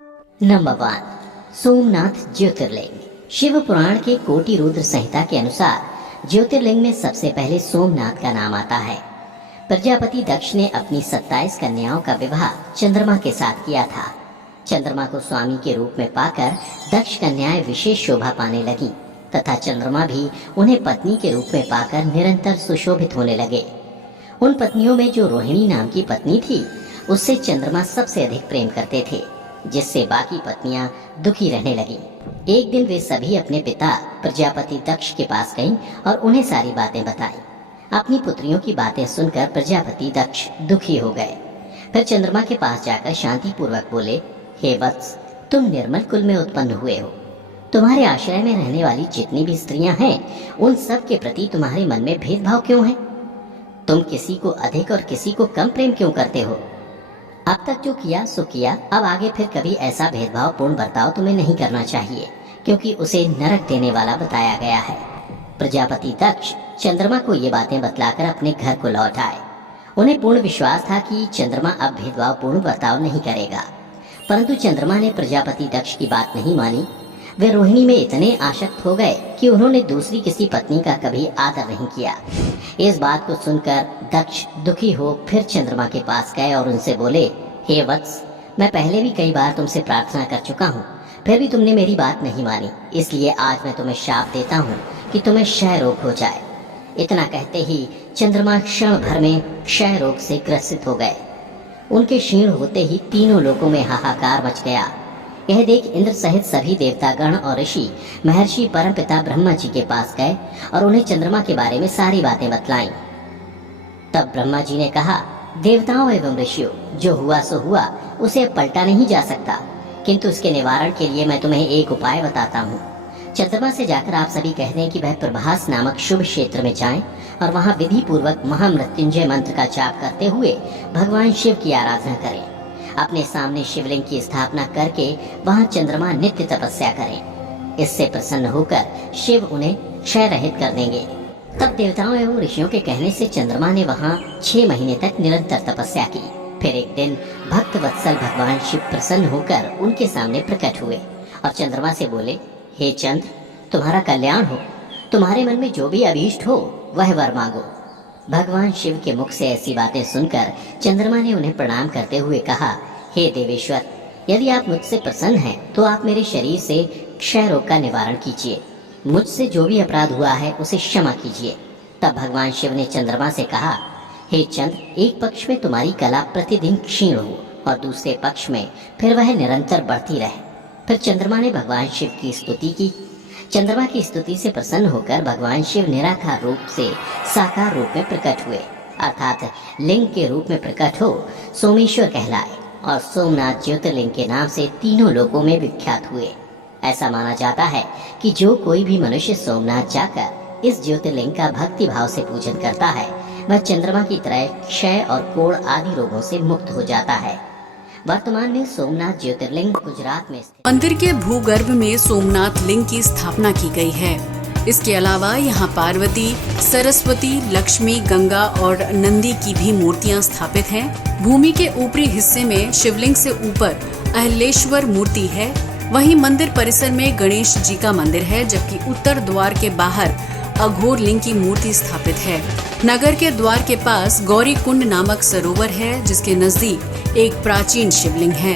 Number 1, Somnath ज्योतिर्लिंग। शिव पुराण के कोटि रुद्र संहिता के अनुसार ज्योतिर्लिंग में सबसे पहले सोमनाथ का नाम आता है। प्रजापति दक्ष ने अपनी 27 कन्याओं का विवाह चंद्रमा के साथ किया था। चंद्रमा को स्वामी के रूप में पाकर दक्ष कन्याएं विशेष शोभा पाने लगी तथा चंद्रमा भी उन्हें पत्नी के रूप में पाकर निरंतर सुशोभित होने लगे। उन पत्नियों में जो रोहिणी नाम की पत्नी थी, उससे चंद्रमा सबसे अधिक प्रेम करते थे, जिससे बाकी पत्नियां दुखी रहने लगीं। एक दिन वे सभी अपने पिता प्रजापति दक्ष के पास गईं और उन्हें सारी बातें बताईं। अपनी पुत्रियों की बातें सुनकर प्रजापति दक्ष दुखी हो गए। फिर चंद्रमा के पास जाकर शांति पूर्वक बोले, हे वत्स, तुम निर्मल कुल में उत्पन्न हुए हो। तुम्हारे आश्रय में रहने वाली जितनी भी स्त्रियां हैं, उन सब के प्रति तुम्हारे मन में भेदभाव क्यों है? तुम किसी को अधिक और किसी को कम प्रेम क्यों करते हो? अब तक जो किया सो किया, अब आगे फिर कभी ऐसा भेदभाव पूर्ण बर्ताव तुम्हें नहीं करना चाहिए, क्योंकि उसे नरक देने वाला बताया गया है। प्रजापति दक्ष चंद्रमा को ये बातें बतलाकर अपने घर को लौट आए। उन्हें पूर्ण विश्वास था कि चंद्रमा अब भेदभाव पूर्ण बर्ताव नहीं करेगा, परंतु चंद्रमा ने प्रजापति दक्ष की बात नहीं मानी। वे रोहिणी में इतने आसक्त हो गए कि उन्होंने दूसरी किसी पत्नी का कभी आदर नहीं किया। इस बात को सुनकर दक्ष दुखी हो फिर चंद्रमा के पास गए और उनसे बोले, हे वत्स, मैं पहले भी कई बार तुमसे प्रार्थना कर चुका हूँ, फिर भी तुमने मेरी बात नहीं मानी, इसलिए आज मैं तुम्हें शाप देता हूँ कि तुम्हें क्षय रोग हो जाए। इतना कहते ही चंद्रमा क्षण भर में क्षय रोग से ग्रसित हो गए। उनके क्षीण होते ही तीनों लोकों में हाहाकार मच गया। यह देख इंद्र सहित सभी देवतागण और ऋषि महर्षि परमपिता ब्रह्मा जी के पास गए और उन्हें चंद्रमा के बारे में सारी बातें बतलाईं। तब ब्रह्मा जी ने कहा, देवताओं एवं ऋषियों, जो हुआ सो हुआ, उसे पलटा नहीं जा सकता, किंतु उसके निवारण के लिए मैं तुम्हें एक उपाय बताता हूँ। चंद्रमा से जाकर आप सभी कह दें कि वह प्रभास नामक शुभ क्षेत्र में जाएं और वहाँ विधि पूर्वक महामृत्युंजय मंत्र का जाप करते हुए भगवान शिव की आराधना करें। अपने सामने शिवलिंग की स्थापना करके वहाँ चंद्रमा नित्य तपस्या करें। इससे प्रसन्न होकर शिव उन्हें क्षय रहित कर देंगे। तब देवताओं एवं ऋषियों के कहने से चंद्रमा ने वहाँ 6 महीने तक निरंतर तपस्या की। फिर एक दिन भक्त वत्सल भगवान शिव प्रसन्न होकर उनके सामने प्रकट हुए और चंद्रमा से बोले, हे चंद्र, तुम्हारा कल्याण हो, तुम्हारे मन में जो भी अभीष्ट हो वह वर मांगो। भगवान शिव के मुख से ऐसी बातें सुनकर चंद्रमा ने उन्हें प्रणाम करते हुए कहा, हे देवेश्वर, यदि आप मुझसे प्रसन्न हैं तो आप मेरे शरीर से क्षय रोग का निवारण कीजिए। मुझसे जो भी अपराध हुआ है उसे क्षमा कीजिए। तब भगवान शिव ने चंद्रमा से कहा, हे चंद्र, एक पक्ष में तुम्हारी कला प्रतिदिन क्षीण हो और दूसरे पक्ष में फिर वह निरंतर बढ़ती रहे। फिर चंद्रमा ने भगवान शिव की स्तुति की। चंद्रमा की स्तुति से प्रसन्न होकर भगवान शिव निराकार रूप से साकार रूप में प्रकट हुए, अर्थात लिंग के रूप में प्रकट हो सोमेश्वर कहलाए और सोमनाथ ज्योतिर्लिंग के नाम से तीनों लोकों में विख्यात हुए। ऐसा माना जाता है कि जो कोई भी मनुष्य सोमनाथ जाकर इस ज्योतिर्लिंग का भक्ति भाव से पूजन करता है, वह चंद्रमा की तरह क्षय और कोढ़ आदि रोगों से मुक्त हो जाता है। वर्तमान में सोमनाथ ज्योतिर्लिंग गुजरात में स्थित मंदिर के भूगर्भ में सोमनाथ लिंग की स्थापना की गई है। इसके अलावा यहाँ पार्वती, सरस्वती, लक्ष्मी, गंगा और नंदी की भी मूर्तियाँ स्थापित हैं। भूमि के ऊपरी हिस्से में शिवलिंग से ऊपर अहलेश्वर मूर्ति है। वहीं मंदिर परिसर में गणेश जी का मंदिर है, जबकि उत्तर द्वार के बाहर अघोर लिंग की मूर्ति स्थापित है। नगर के द्वार के पास गौरी कुंड नामक सरोवर है, जिसके नजदीक एक प्राचीन शिवलिंग है।